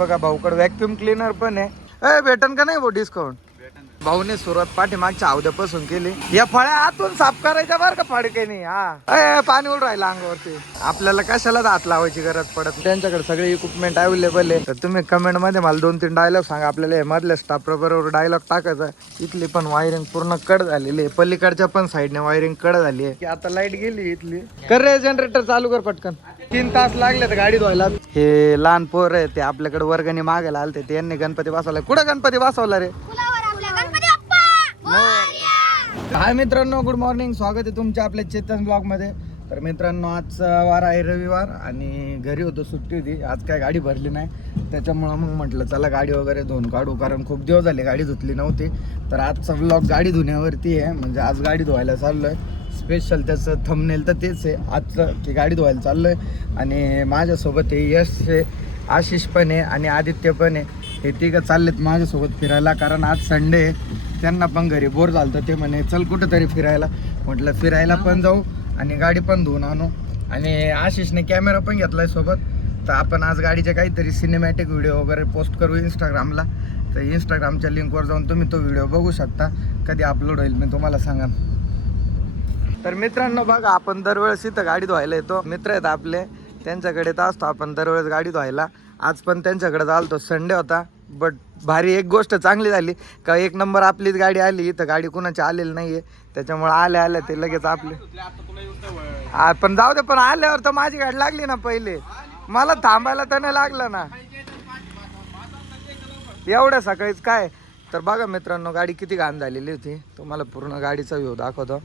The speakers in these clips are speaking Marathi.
बघा भाऊकडे व्हॅक्युम क्लीनर पण आहे. ए भेटन का नाही भाऊ डिस्काउंट भाऊने सुरुवात पाठीमागच्या अवध्यापासून केली. या फळ्या आतून साफ करायच्या बरं का फडकेने हा? पाणी उड राहिलं अंगावरती. आपल्याला कशाला हात लावायची गरज पडत त्यांच्याकडे सगळे इक्विपमेंट अवेलेबल आहे. तर तुम्ही कमेंटमध्ये मला दोन तीन डायलॉग सांगा. आपल्याला मधल्या स्टाफ बरोबर डायलॉग टाकायचा इथली पण वायरिंग पूर्ण कड झालेली आहे. पलीकडच्या पण साईडने वायरिंग कड झाली आहे. की आता लाइट गेली इथली. कर रे जनरेटर चालू कर पटकन. तीन तास लागले तर गाडी धुवायला. हे लहान पोर आहे ते आपल्याकडे वर्गणी मागायला आलते. ते यांनी गणपती बसवला कुठं गणपती बसवला रे फुलावर आपल्या गणपती बाप्पा मोरया. हाय मित्रांनो गुड मॉर्निंग स्वागत आहे तुमच्या आपल्या चेतन ब्लॉगमध्ये. तर मित्रांनो आजचा वार आहे रविवार आणि घरी होतो सुट्टी होती. आज काय गाडी भरली नाही. त्याच्यामुळं मग म्हटलं चला गाडी वगैरे धुवून काढू. कारण खूप दिवस झाले गाडी धुतली नव्हती. तर आजचा ब्लॉग गाडी धुण्यावरती आहे. म्हणजे आज गाडी धुवायला चाललोय. स्पेशल त्याचं थंबनेल तर तेच आहे. आजचं की गाडी धुवायला चाललोय. आणि माझ्यासोबत हे यश आहे आशिष पण आहे आणि आदित्य पण आहे. हे तिघं चाललेत माझ्यासोबत फिरायला कारण आज संडे आहे. त्यांना पण घरी बोर झालं ते म्हणे चल कुठं तरी फिरायला. म्हटलं फिरायला पण जाऊ आणि गाडी पण धुवून आणू. आणि आशिषने कॅमेरा पण घेतलाय सोबत. तर आपण आज गाडीचे काहीतरी सिनेमॅटिक व्हिडिओ वगैरे पोस्ट करू इंस्टाग्रामला तर इंस्टाग्रामच्या लिंकवर जाऊन तुम्ही तो व्हिडिओ बघू शकता. कधी अपलोड होईल मी तुम्हाला सांगान. तर मित्रांनो बघा आपण दरवेळेस इथं गाडी धुवायला येतो. मित्र आहेत आपले. त्यांच्याकडे तर असतो आपण दरवेळेस गाडी धुवायला. आज पण त्यांच्याकडे चालतो संडे होता. बट भारी एक गोष्ट चांगली झाली. का एक नंबर आपलीच गाडी आली इथं गाडी कुणाची आलेली नाहीये. त्याच्यामुळे आल्या आल्या ते लगेच आपले. पण जाऊ दे पण आल्यावर तर माझी गाडी लागली ना पहिले. मला थांबायला तर नाही लागलं ना. एवढ्या सकाळीच काय? तर बघा मित्रांनो गाडी किती घाण झालेली होती. तुम्हाला पूर्ण गाडीचा व्ह्यू दाखवतो.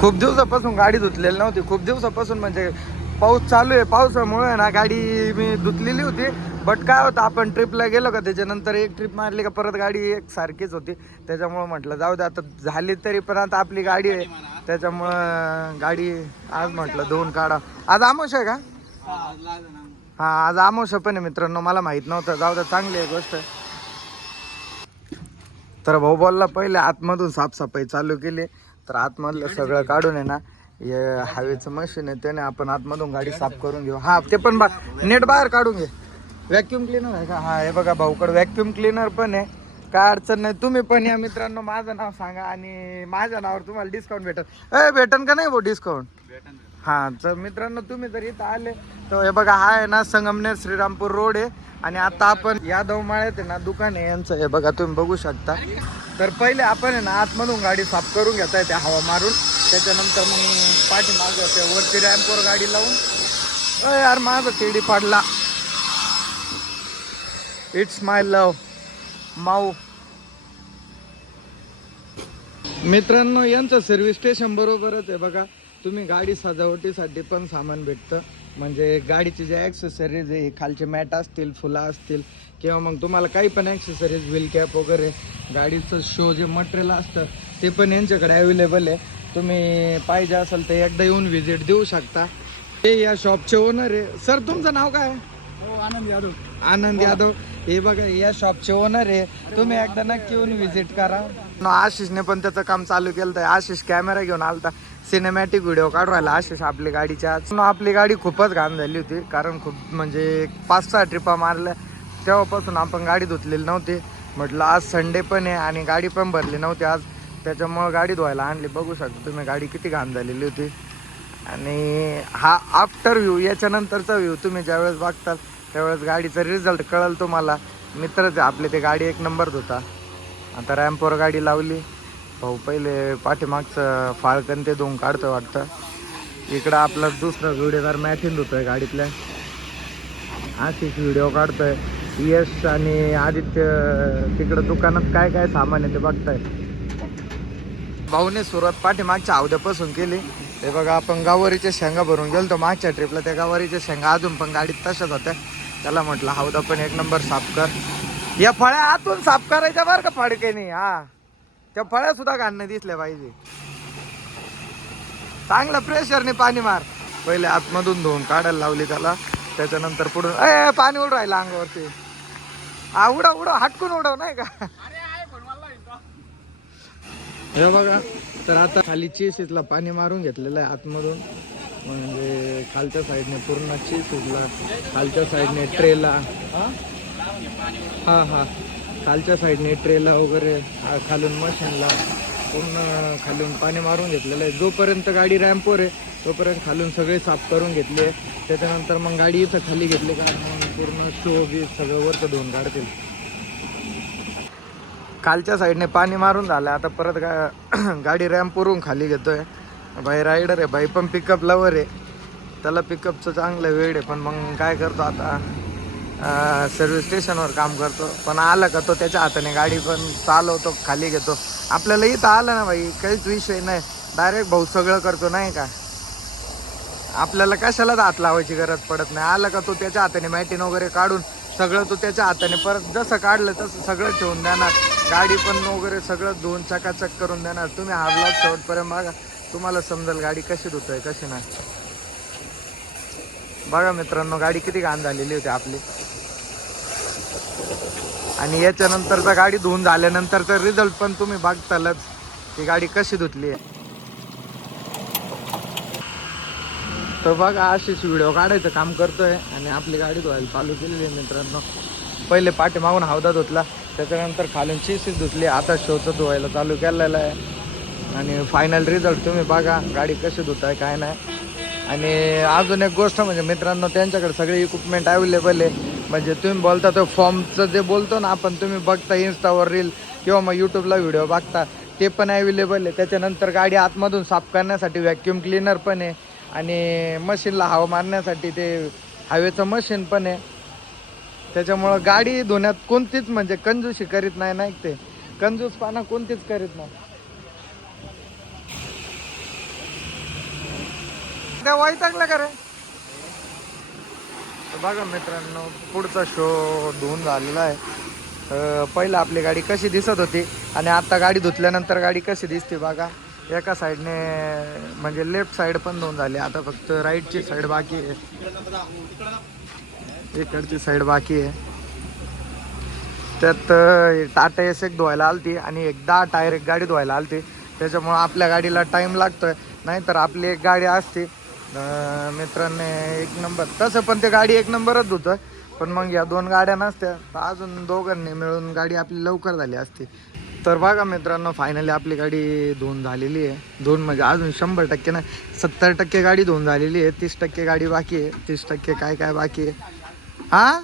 खूप दिवसापासून गाडी धुतलेली नव्हती. खूप दिवसापासून म्हणजे पाऊस चालू आहे पावसामुळे ना गाडी मी धुतलेली होती. बट काय होतं आपण ट्रिपला गेलो का त्याच्यानंतर एक ट्रिप मारली का परत गाडी एक सारखीच होती. त्याच्यामुळं म्हटलं जाऊ दे आता झाली तरी पण आता आपली गाडी आहे. त्याच्यामुळं गाडी आज म्हटलं धुवून काढा. आज आमोश आहे का? हा आज आमोश पण आहे मित्रांनो मला माहीत नव्हतं. जाऊ दे चांगली आहे गोष्ट. तर भाऊ बोलला पहिले आतमधून साफसफाई चालू केली. तर आतमधलं सगळं काढून आहे ना हवेचं मशीन आहे त्याने आपण आतमधून गाडी साफ करून घेऊ. हा ते पण बा नेट बाहेर काढून घे. व्हॅक्युम क्लीनर आहे का? हा हे बघा भाऊकडे व्हॅक्युम क्लीनर पण आहे. काय अडचण नाही तुम्ही पण या मित्रांनो. माझं नाव सांगा आणि माझ्या नावावर तुम्हाला डिस्काउंट भेटल. ए भेटन का नाही भाऊ डिस्काउंट भेटन. हा तर मित्रांनो तुम्ही जर इथं आले तर हे बघा हा आहे ना संगमनेर श्रीरामपूर रोड आहे. आणि आता आपण यादव माळ्यात आहे ना दुकान आहे यांचं. हे बघा तुम्ही बघू शकता. तर पहिले आपण आहे ना आतमधून गाडी साफ करून घेता येते हवा मारून. त्याच्यानंतर मग पाठीमाग वरती रॅम्पवर गाडी लावून. अ यार माझा तिडी पाडला इट्स माय लव माऊ. मित्रांनो यांचं सर्व्हिस स्टेशन बरोबरच आहे बघा. तुम्ही गाडी सजावटीसाठी पण सामान भेटतं. म्हणजे गाडीचे जे ॲक्सेसरीज आहे खालचे मॅट असतील फुलं असतील किंवा मग तुम्हाला काही पण ॲक्सेसरीज व्हील कॅप वगैरे गाडीचं शो जे मटेरियल असतं ते पण यांच्याकडे अवेलेबल आहे. तुम्ही पाहिजे असेल तर एकदा येऊन व्हिजिट देऊ शकता. हे या शॉपचे ओनर आहे. सर तुमचं नाव काय? आनंद यादव. आनंद यादव. हे बघा या शॉपचे ओनर आहे. तुम्ही एकदा नक्की येऊन व्हिजिट करा. आशिषने पण त्याचं काम चालू केलं तर आशिष कॅमेरा घेऊन आलता. सिनेमॅटिक व्हिडिओ काढवायला राहिला आशिष आपली गाडीच्या. आज न आपली गाडी खूपच घाण झाली होती कारण खूप म्हणजे पाच सहा ट्रिपा मारल्या. तेव्हापासून आपण गाडी धुतलेली नव्हती. म्हटलं आज संडे पण आहे आणि गाडी पण भरली नव्हती आज. त्याच्यामुळं गाडी धुवायला आणली. बघू शकता तुम्ही गाडी किती घाण झालेली होती. आणि हा आफ्टर व्ह्यू याच्यानंतरचा व्ह्यू तुम्ही ज्यावेळेस बघताल त्यावेळेस गाडीचा रिझल्ट कळल तुम्हाला. मित्रच आहे आपले ते गाडी एक नंबर होता आता रॅम्पवर गाडी लावली. भाऊ पहिले पाठीमागचं फाळकन ते दोन काढतोय वाटतं. इकडं आपला दुसरा व्हिडिओदार मॅथिन होतोय गाडीतल्या. आशिष व्हिडिओ काढतोय. यश आणि आदित्य तिकडं दुकानात काय काय सामान आहे ते बघताय. भाऊने सुरुवात पाठीमागच्या अवध्यापासून केली. ते बघा आपण गावारीच्या शेंगा भरून गेलो मागच्या ट्रिपला त्या गावारीच्या शेंगा अजून पण गाडीत तशाच होत्या. त्याला म्हटलं हौदा पण एक नंबर साफ कर. या फळ्या आतून साफ करायच्या बरं का फाडकेने हा. त्या फळ्या सुद्धा घालणं दिसल्या पाहिजे. चांगलं प्रेशरने पाणी मार. पहिले आतमधून धुवून काढायला लावली त्याला. त्याच्यानंतर पुढून ए पाणी उड राहिलं अंगावरती. हा उडव उडव हटकून उडव नाही का? हे बघा तर आता खाली चेसीसला पाणी मारून घेतलेलं आहे आतमधून. म्हणजे खालच्या साईडने पूर्ण सुटला खालच्या साईडने ट्रेला हां हां. खालच्या साईडने ट्रेला वगैरे खालून मशीनला पूर्ण खालून पाणी मारून घेतलेलं आहे. जोपर्यंत गाडी रॅम्पवर आहे तोपर्यंत खालून सगळे साफ करून घेतले त्याच्यानंतर मग गाडी इथं खाली घेतली का मग पूर्ण शो बी सगळं वरचं धुवून काढतील. खालच्या साईडने पाणी मारून झालं. आता परत गा गाडी रॅम्पवरून खाली घेतोय. बाई रायडर आहे बाई पण पिकअप लवर आहे. त्याला पिकअपचं चांगलं वेळ आहे पण मग काय करतो आता? सर्व्हिस स्टेशनवर काम करतो. पण आलं का तो त्याच्या हाताने गाडी पण चालवतो खाली घेतो. आपल्याला इथं आलं ना भाई काहीच विषय नाही. डायरेक्ट भाऊ सगळं करतो नाही का? आपल्याला कशाला हात लावायची गरज पडत नाही. आलं का तो त्याच्या हाताने मॅटिन वगैरे काढून सगळं तो त्याच्या हाताने परत जसं काढलं तसं सगळं ठेवून देणार. गाडी पण वगैरे सगळं धुवून चकाचक करून देणार. तुम्ही हा ब्लॉग शेवटपर्यंत बघा. तुम्हाला समजेल गाडी कशी धुतोय कशी नाही. बघा मित्रांनो गाडी किती घाण झालेली होती आपली. आणि याच्यानंतरचा गाडी धुवून झाल्यानंतरचा रिझल्ट पण तुम्ही बघतालच. ती गाडी कशी धुतली आहे. तर बघा अशीच व्हिडिओ काढायचं काम करतोय आणि आपली गाडी धुवायला चालू केलेली आहे मित्रांनो. पहिले पाठी मागून हौदा धुतला त्याच्यानंतर खालून चिसीच धुतली आता शोचं धुवायला चालू केलेलं आहे. आणि फायनल रिझल्ट तुम्ही बघा गाडी कशी धुताय काय नाही. आणि अजून एक गोष्ट म्हणजे मित्रांनो त्यांच्याकडे सगळे इक्विपमेंट अवेलेबल आहे. म्हणजे तुम्ही बोलता तो फॉर्मचं जे बोलतो ना आपण तुम्ही बघता इन्स्टावर रील किंवा मग यूट्यूबला व्हिडिओ बघता ते पण अवेलेबल आहे. त्याच्यानंतर गाडी आतमधून साफ करण्यासाठी व्हॅक्युम क्लिनर पण आहे आणि मशीनला हवा मारण्यासाठी ते हवेचं मशीन पण आहे. त्याच्यामुळं गाडी धुण्यात कोणतीच म्हणजे कंजूशी करीत नाही नाही ते कंजूसपणा कोणतीच करीत नाही. काय वैतागलं चांगलं रे? तर बघा मित्रांनो पुढचा शो धुवून झालेला आहे. पहिलं आपली गाडी कशी दिसत होती आणि आता गाडी धुतल्यानंतर गाडी कशी दिसते बघा. एका साईडने म्हणजे लेफ्ट साईड पण धुवून झाली. आता फक्त राईटची साईड बाकी आहे. इकडची साईड बाकी आहे. त्यात टाटा एस एक धुवायला आलती आणि एक दहा टायर एक गाडी धुवायला आलती. त्याच्यामुळं आपल्या गाडीला टाईम लागतोय. नाहीतर आपली एक गाडी असते. मित्रांनी एक नंबर. तसं पण ते गाडी एक नंबरच धुतं पण मग या दोन गाड्या नसत्या. तर अजून दोघांनी मिळून गाडी आपली लवकर झाली असती. तर बघा मित्रांनो फायनली आपली गाडी धुवून झालेली आहे. दोन म्हणजे अजून शंभर टक्के ना सत्तर टक्के गाडी धुवून झालेली आहे. तीस टक्के गाडी बाकी आहे. तीस टक्के काय काय बाकी आहे. हां?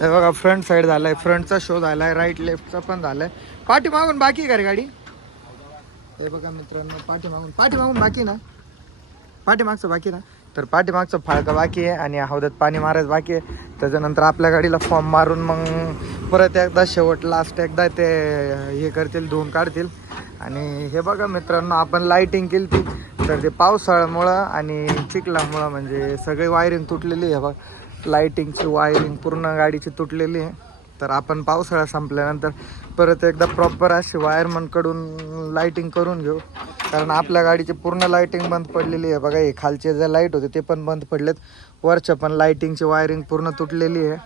हे बघा फ्रंट साईड आहे फ्रंटचा शो झाला आहे राईट लेफ्टचा पण झाला पाठी मागून बाकी का रे गाडी? हे बघा मित्रांनो पाठी मागून पाठी मागून बाकी ना? पाठीमागचं बाकी ना? तर पाठीमागचं फाळकं बाकी आहे आणि हौदात पाणी मारायचं बाकी आहे. त्याच्यानंतर आपल्या गाडीला फॉर्म मारून मग परत एकदा शेवट लास्ट एकदा ते हे करतील धुवून काढतील. आणि हे बघा मित्रांनो आपण लाईटिंग केली ती तर ते पावसाळ्यामुळं आणि चिखलामुळं म्हणजे सगळी वायरिंग तुटलेली आहे बघ. लाईटिंगची वायरिंग पूर्ण गाडीची तुटलेली आहे. तर आपण पावसाळा संपल्यानंतर परत एकदा प्रॉपर अशी वायरमनकडून लाईटिंग करून घेऊ. कारण आपल्या गाडीची पूर्ण लाईटिंग बंद पडलेली आहे. बघा हे खालचे जे लाइट होते ते पण बंद पडलेत. वरच्या पण लाईटिंगची वायरिंग पूर्ण तुटलेली आहे.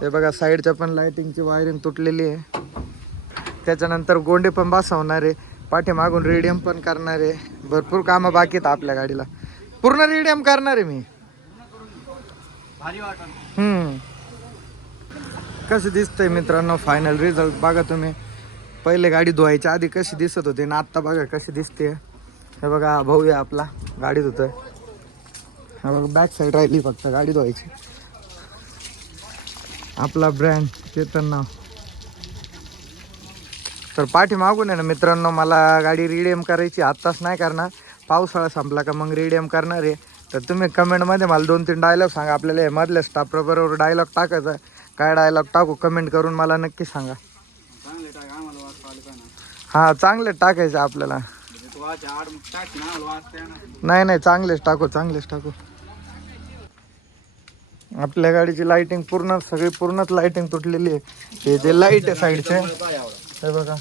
हे बघा साईडच्या पण लाईटिंगची वायरिंग तुटलेली आहे. त्याच्यानंतर गोंडे पण बसवणार आहे. पाठीमागून रेडियम पण करणार आहे. भरपूर कामं बाकी आहेत आपल्या गाडीला. पूर्ण रेडियम करणार आहे मी. हम्म. कसं दिसतंय मित्रांनो? फायनल रिझल्ट बघा तुम्ही. पहिले गाडी धुवायच्या आधी कशी दिसत होती ना आत्ता बघा कशी दिसते हे बघा हा भाऊ आहे आपला. गाडी धुतोय. हा बघा बॅक साईड राहिली फक्त गाडी धुवायची. आपला ब्रँड चेतन नाव. तर पाठी मागून आहे ना मित्रांनो मला गाडी रिडीएम करायची आत्ताच नाही करणार. पावसाळा संपला का मग रिडीएम करणार आहे. तर तुम्ही कमेंटमध्ये मला दोन तीन डायलॉग सांगा. आपल्याला हे मधल्या स्टाफ बरोबर डायलॉग टाकायचा आहे. काय डायलॉग टाकू? कमेंट करून मला नक्की सांगा. चांगले टाक आम्हाला वाचता आले पाहिजे हां चांगले टाकायचे आपल्याला. म्हणजे तू वाच आड टाक ना आम्हाला वाचता ना. नाही नाही चांगलेच टाकू चांगलेच टाकू. आपल्या गाडीची लाइटिंग पूर्ण सगळी पूर्णच लाइटिंग तुटलेली आहे. हे जे लाइट आहे साईडचे हे बघा.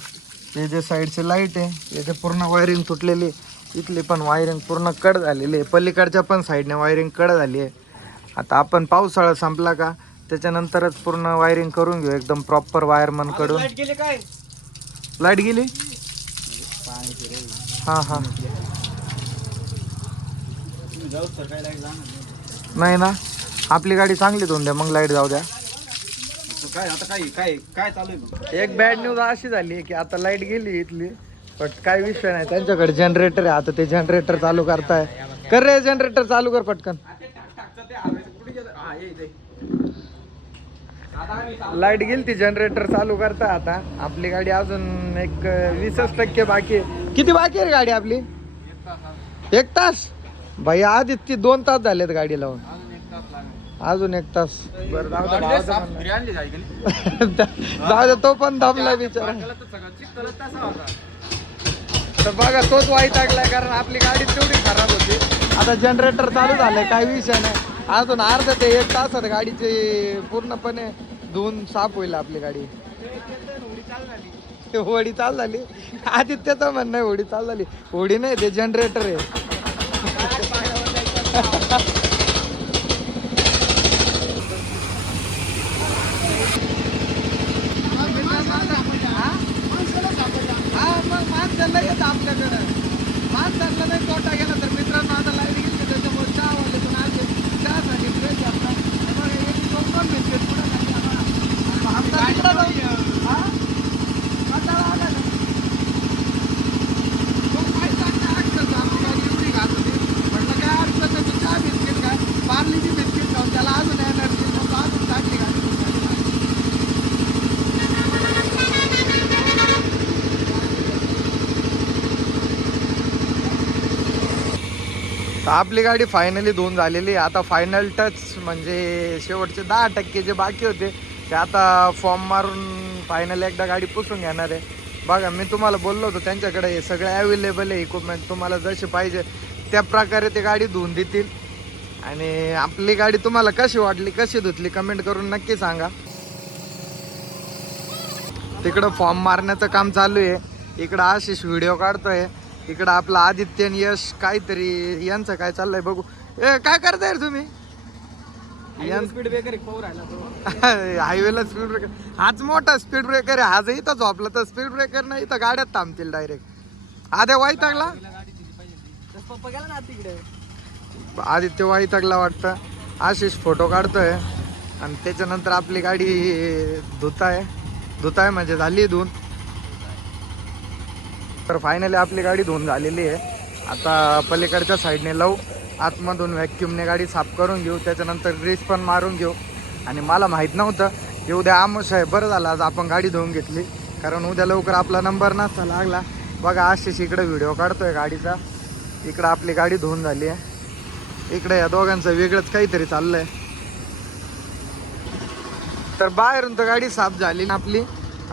हे जे साईडचे लाइट आहे याचे पूर्ण वायरिंग तुटलेली आहे. इथली पण वायरिंग पूर्ण कड झालेली आहे. पलीकडच्या पण साईडने वायरिंग कड झाली आहे. आता आपण पावसाळा संपला का? त्याच्यानंतरच पूर्ण वायरिंग करून घेऊ एकदम प्रॉपर वायरमनकडून. गेले काय? लाइट गेली? हां हां. लाइट नाही. ना? आपली गाडी चांगली धुवून द्या मग लाइट जाऊ द्या. काय आता काय काय काय चालू आहे? एक बॅड न्यूज अशी झाली की आता लाइट गेली इथली पण काय विषय नाही. त्यांच्याकडे जनरेटर आहे आता ते जनरेटर चालू करताय. कर रे जनरेटर चालू कर पटकन. लाइट गेली ती जनरेटर चालू करता आता. आपली गाडी अजून एक वीसच टक्के बाकी आहे. किती बाकी आहे रे गाडी आपली? एक तास? भाई आधी ती दोन तास झालेत गाडी लावून. अजून एक तास. बरं जाऊ दे, भावाचं म्हणणं. दे तो पण दमला बिचारा. त्याला तर सगळं चिखलच तसा होता. तर बघा तोच वाईट लागलाय कारण आपली गाडी तेवढी खराब होती. आता जनरेटर चालू झालंय काही विषय नाही. अजून अर्धा ते एक तासात गाडीची पूर्णपणे धुवून साफ होईल आपली गाडी. होडी चाल झाली. आदित्यचं म्हणणं आहे होडी चाल झाली. होडी नाही ते जनरेटर आहे हा मग माणसाला येत आपल्याकडं माणसाला नाही तोटा गेला तर मित्रांनो आता लाइट गेली त्याच्यामुळे चहा वाले पण आले चहासाठी फ्रेश आपला हे बघा, एक दोन दोन बिस्किट पुढं खाली आम्हाला. आमचा तिकडं जाऊ. हा? कंटाळा आला का? तो काय सांगणार अक्षरशः आपली गाडी एवढी घात होती. म्हटलं काय अडचण नाही, तू चहा बिस्किट काय पार्लीची बिस्किट खाऊन त्याला अजून एनर्जी मग अजून टाकली गाडी तर आपली गाडी फायनली धुवून झालेली आहे. आता फायनल टच म्हणजे शेवटचे दहा टक्के जे बाकी होते ते आता फॉर्म मारून फायनल एकदा गाडी पुसून घेणार आहे. बघा मी तुम्हाला बोललो होतो त्यांच्याकडे हे सगळे अवेलेबल आहे इक्विपमेंट तुम्हाला जसे पाहिजे त्या प्रकारे ते गाडी धुवून देतील. आणि आपली गाडी तुम्हाला कशी वाटली कशी धुतली कमेंट करून नक्की सांगा. तिकडं फॉर्म मारण्याचं काम चालू आहे. इकडं आशिष व्हिडिओ काढतोय. इकडं आपलं आदित्य आणि यश काहीतरी यांचं काय चाललंय बघू. ए काय करताय रे तुम्ही? राहिला तो. हायवेला स्पीड ब्रेकर हाच मोठा स्पीड ब्रेकर आहे. हाच इथं झोपला तर स्पीड ब्रेकर नाही इथं गाड्यात थांबतील डायरेक्ट आद्या ना तिकडे. आदित्य वाईटागला वाटतं. आशिष फोटो काढतोय. आणि त्याच्यानंतर आपली गाडी धुताय. धुताय म्हणजे झाली धुवून तर फायनली आपली गाडी धुवून झालेली आहे. आता पलीकडच्या साईडने लावू. आतमधून व्हॅक्युमने गाडी साफ करून घेऊ. त्याच्यानंतर ग्रीस पण मारून घेऊ. आणि मला माहीत नव्हतं की उद्या आमोश आहे. बरं झालं आज आपण गाडी धुवून घेतली. कारण उद्या लवकर आपला नंबर नसता लागला. बघा आशिष इकडे व्हिडिओ काढतोय गाडीचा. इकडं आपली गाडी धुवून झाली आहे. इकडे या दोघांचं वेगळंच काहीतरी चाललंय. तर बाहेरून तर गाडी साफ झाली ना आपली.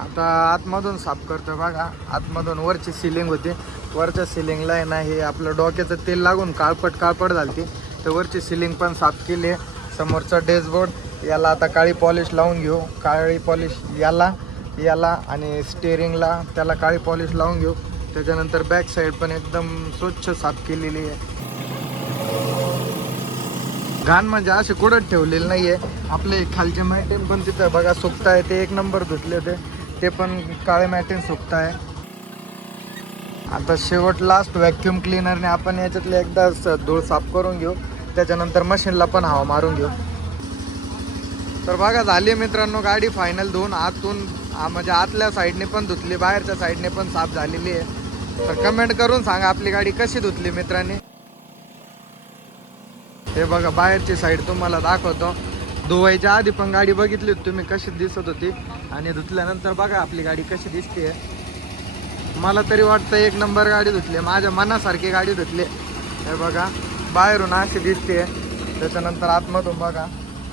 आता आतमधून साफ करतो बघा. आतमधून वरची सिलिंग होती. वरच्या सिलिंगला आहे ना हे आपलं डोक्याचं तेल लागून काळपट काळपट झालती. तर वरची सिलिंग पण साफ केली. आहे समोरचा डॅशबोर्ड याला आता काळी पॉलिश लावून घेऊ. काळी पॉलिश याला याला आणि स्टेअरिंगला त्याला काळी पॉलिश लावून घेऊ. त्याच्यानंतर बॅक साईड पण एकदम स्वच्छ साफ केलेली आहे. घाण म्हणजे असे कुठं ठेवलेले आहे आपले खालचे मॅटेन पण तिथं बघा सुकताय. ते एक नंबर धुतले होते. ते पण काळे मॅटेन आहे आता शेवट लास्ट व्हॅक्युम क्लिनरने आपण याच्यातले एकदा स- धूळ साफ करून घेऊ. त्याच्यानंतर मशीनला पण हवा मारून घेऊ. तर बघा झाली मित्रांनो गाडी फायनल धुवून. आतून म्हणजे आतल्या साईडने पण धुतली बाहेरच्या साईडने पण साफ झालेली आहे. तर कमेंट करून सांगा आपली गाडी कशी धुतली मित्रांनी. हे बघा बाहेरची साईड तुम्हाला दाखवतो. धुवायच्या आधी पण गाडी बघितली होती तुम्ही कशी दिसत होती. आणि धुतल्यानंतर बघा आपली गाडी कशी दिसते मला तरी वाटतं एक नंबर गाडी धुतली माझ्या मनासारखी गाडी धुतली. हे बघा बाहेरून अशी दिसते त्याच्यानंतर आतमधून बघा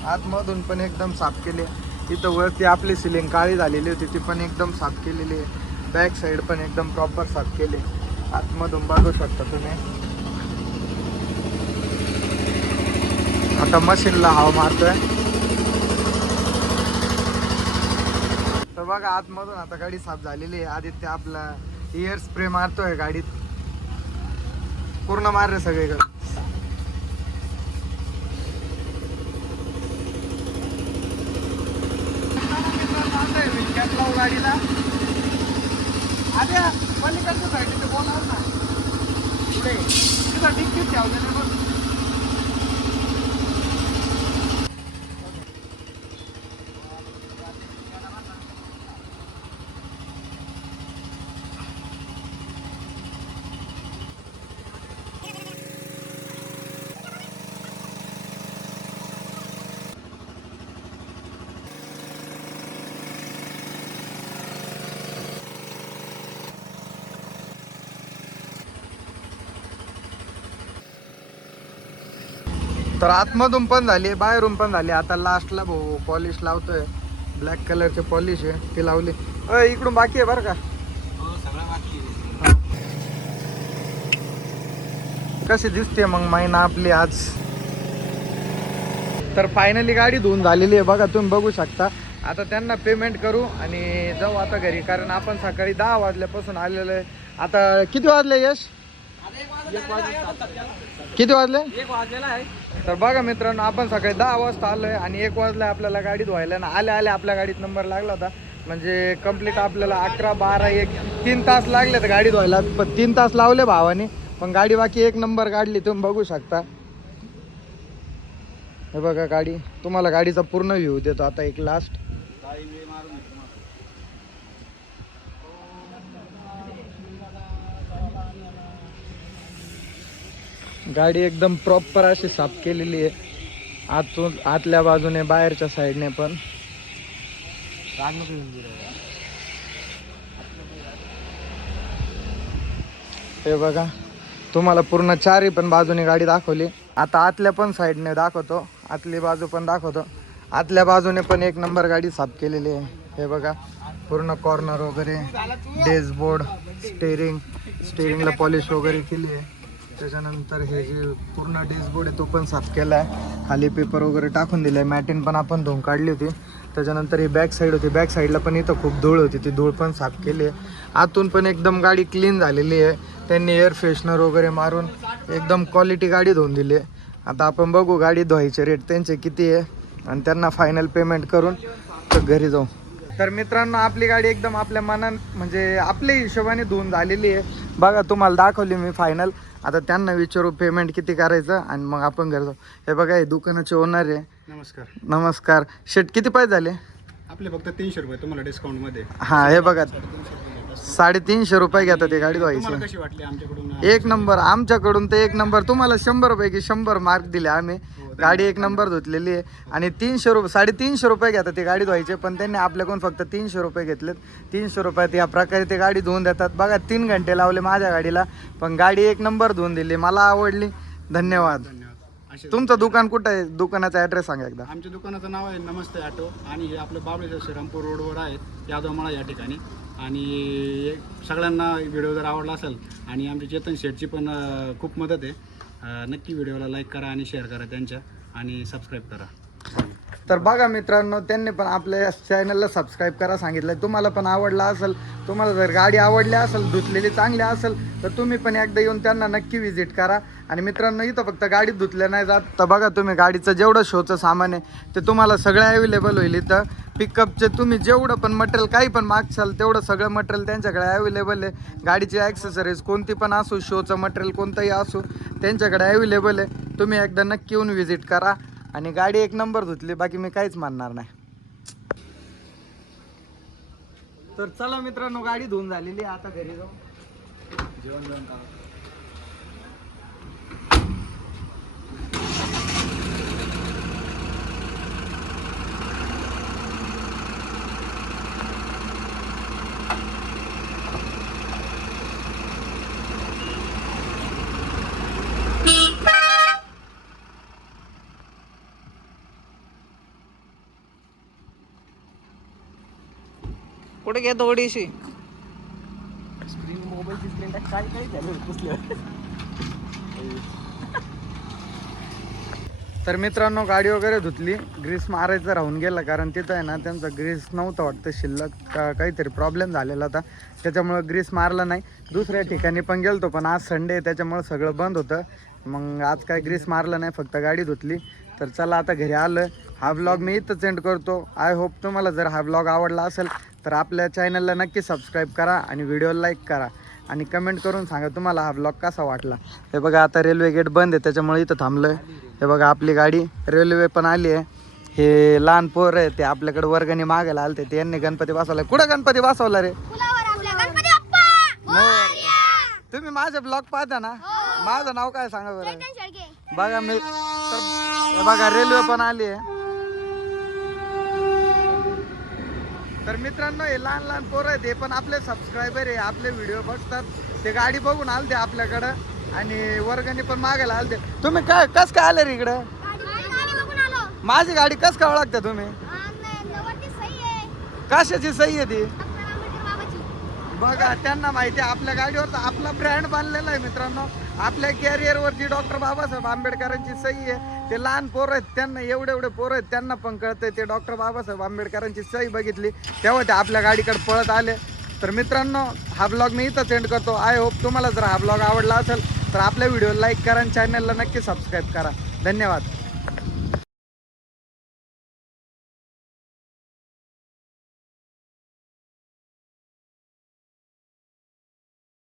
आतमधून पण एकदम साफ केली. इथं वरती आपली सिलिंग काळी झालेली होती ती पण एकदम साफ केलेली आहे. बॅक साईड पण एकदम प्रॉपर साफ केली. आतमधून बघू शकता तुम्ही. आता मशीनला हवा मारतोय. बघा आतमधून आता गाडी साफ झालेली आहे. आदित्य आपला इयर स्प्रे मारतोय गाडीत. पूर्ण मार रे सगळीकडे. गाडीला आद्या पलीकडच्या साईडने बोलाव ना. पुढे तिथं डिक्कीत ठेवलेलं बघ. तर आतमधून पण झाली बाहेरून पण झाली. आता लास्टला भाऊ पॉलिश लावतोय. ब्लॅक कलरचे पॉलिश आहे ती लावली. इकडून बाकी आहे बरं का? कशी दिसते मग महिना आपली आज? तर फायनली गाडी धुवून झालेली आहे बघा तुम्ही बघू शकता. आता त्यांना पेमेंट करू आणि जाऊ आता घरी कारण आपण सकाळी दहा वाजल्यापासून आलेलो आहे. आता किती वाजले यश? किती वाजले? एक वाजलेला आहे. तर बघा मित्रांनो आपण सकाळी दहा वाजता आलोय आणि एक वाजला आपल्याला गाडीत व्हायला ना आल्या आल्या आपल्या गाडीत नंबर लागला होता. म्हणजे कंप्लीट आपल्याला अकरा बारा एक तीन तास लागले तर गाडीत व्हायला. पण तीन तास लावले भावाने. पण गाडी बाकी एक नंबर काढली तुम्ही बघू शकता. हे बघा गाडी तुम्हाला गाडीचा पूर्ण व्ह्यू देतो. आता एक लास्ट गाडी एकदम प्रॉपर अशी साफ केलेली आहे. आतून आतल्या बाजूने बाहेरच्या साईडने पण. हे बघा तुम्हाला पूर्ण चारही पण बाजूने गाडी दाखवली. आता आतल्या पण साईडने दाखवतो. आतली बाजू पण दाखवतो. आतल्या बाजूने पण एक नंबर गाडी साफ केलेली आहे. हे बघा पूर्ण कॉर्नर वगैरे डॅशबोर्ड स्टेरिंग स्टेरिंगला पॉलिश वगैरे केली आहे. त्याच्यानंतर हे जे पूर्ण डॅशबोर्ड आहे तो पण साफ केला आहे खाली पेपर वगैरे टाकून दिले मॅटिन पण आपण धुवून काढली होती. त्याच्यानंतर ही बॅक साईड होती. बॅक साईडला पण इथं खूप धूळ होती. ती धूळ पण साफ केली आहे. आतून पण एकदम गाडी क्लीन झालेली आहे. त्यांनी एअर फ्रेशनर वगैरे मारून एकदम क्वालिटी गाडी धुवून दिली आहे. आता आपण बघू गाडी धुवायचे रेट त्यांचे किती आहे आणि त्यांना फायनल पेमेंट करून तर घरी जाऊ. तर मित्रांनो आपली गाडी एकदम आपल्या मनात म्हणजे आपल्या हिशोबाने धुवून झालेली आहे. बघा तुम्हाला दाखवली मी फायनल आता त्यांना विचारू पेमेंट किती करायचं आणि मग आपण घरी जाऊ. हे बघा हे दुकानाचे ओनर आहे. नमस्कार. नमस्कार. शेट किती पैसे झाले? आपले फक्त तीनशे रुपये तुम्हाला डिस्काउंटमध्ये. हा हे बघा. साडेतीनशे रुपये घेतात. ते गाडी तुम्हाला धुवायची कशी वाटली आमच्याकडून? एक नंबर आमच्याकडून तर एक नंबर. तुम्हाला शंभर पैकी शंभर मार्क दिले आम्ही. गाडी एक नंबर धुतलेली आहे. आणि तीनशे रुपये साडेतीनशे रुपये घेतात ते गाडी धुवायचे पण त्यांनी आपल्याकडून फक्त तीनशे रुपये घेतलेत. तीनशे रुपयात या प्रकारे ते गाडी धुवून देतात. बघा तीन घंटे लावले माझ्या गाडीला पण गाडी एक नंबर धुवून दिली. मला आवडली. धन्यवाद. तुमचं दुकान कुठं आहे? दुकानाचा ॲड्रेस सांगा एकदा. आमच्या दुकानाचं नाव आहे नमस्ते ऑटो आणि हे आपलं बाबळेश्वर श्रीरामपूर रोडवर आहे यादवमाळा या ठिकाणी. आणि एक- सगळ्यांना व्हिडिओ जर आवडला असेल आणि आमच्या चेतन शेटची पण खूप मदत आहे नक्की व्हिडिओला लाईक करा आणि शेअर करा त्यांच्या आणि सबस्क्राईब करा. तर बघा मित्रांनो त्यांनी पण आपल्या चॅनलला सबस्क्राईब करा सांगितलं तुम्हाला पण आवडला असेल तुम्हाला जर गाडी आवडली असेल धुतलेली चांगली असेल तर तुम्ही पण एकदा येऊन त्यांना नक्की व्हिजिट करा. आणि मित्रांनो इथं फक्त गाडीत धुतल्या नाही जात. तर बघा तुम्ही गाडीचं जेवढं शोचं सामान आहे ते तुम्हाला सगळं अवेलेबल होईल इथं. पिकअपचे तुम्ही जेवढं पण मटेरियल काही पण मागशाल तेवढं सगळं मटेरियल त्यांच्याकडे अवेलेबल आहे. गाडीची ॲक्सेसरीज कोणती पण असू शोचं मटेरियल कोणतंही असो त्यांच्याकडे अवेलेबल आहे. तुम्ही एकदा नक्की येऊन व्हिजिट करा. आणि गाडी एक नंबर धुतली बाकी मी काहीच मानणार नाही. तर चला मित्रांनो गाडी धुवून झालेली आता घरी जाऊ. जेवण जेवण कुठे घे थोडीशी तर मित्रांनो गाडी वगैरे धुतली. ग्रीस मारायचं राहून गेलं कारण तिथं आहे ना त्यांचा ग्रीस नव्हतं वाटतं. शिल्लक का काहीतरी प्रॉब्लेम झालेला होता. त्याच्यामुळं ग्रीस मारला नाही. दुसऱ्या ठिकाणी पण गेलतो पण आज संडे आहे त्याच्यामुळं सगळं बंद होतं. मग आज काय ग्रीस मारलं नाही फक्त गाडी धुतली. तर चला आता घरी आलं हा ब्लॉग मी इथंच एंड करतो. आय होप तुम्हाला जर हा ब्लॉग आवडला असेल तर आपल्या चॅनलला नक्की सबस्क्राईब करा आणि व्हिडिओला लाईक करा. आणि कमेंट करून सांगा तुम्हाला हा ब्लॉग कसा वाटला. हे बघा आता रेल्वे गेट बंद आहे त्याच्यामुळे इथं थांबलोय. हे बघा आपली गाडी रेल्वे पण आली आहे. हे लहान पोर आहे ते आपल्याकडे वर्गणी मागायला आलते. ते यांनी गणपती बसवला कुठं गणपती बसवला रे. तुम्ही माझे ब्लॉग पाहता ना? माझं नाव काय सांगा बरं? बघा मी हे बघा रेल्वे पण आली आहे. तर मित्रांनो हे लहान लहान पोरं आहेत हे पण आपले सबस्क्रायबर आहे आपले व्हिडिओ बघतात. ते गाडी बघून आलते आपल्याकडं आणि वर्गणी पण मागायला आलते. तुम्ही काय कस काय आले रे इकडं? माझी गाडी कस का ओळखता तुम्ही? कशाची सही आहे ती? बघा त्यांना माहिती आहे आपल्या गाडीवर तर आपला ब्रँड बांधलेला आहे मित्रांनो. आपल्या कॅरियरवरती डॉक्टर बाबासाहेब आंबेडकरांची सही आहे. ते लहान पोरं आहेत त्यांना एवढे एवढे पोरं आहेत त्यांना पण कळतंय. ते डॉक्टर बाबासाहेब आंबेडकरांची सही बघितली. तेव्हा ते आपल्या गाडीकडे पळत आले. तर मित्रांनो हा ब्लॉग मी इथं सेंड करतो. आय होप तुम्हाला जर हा ब्लॉग आवडला असेल तर आपल्या व्हिडिओ लाईक करा आणि चॅनलला नक्की सबस्क्राईब करा. धन्यवाद.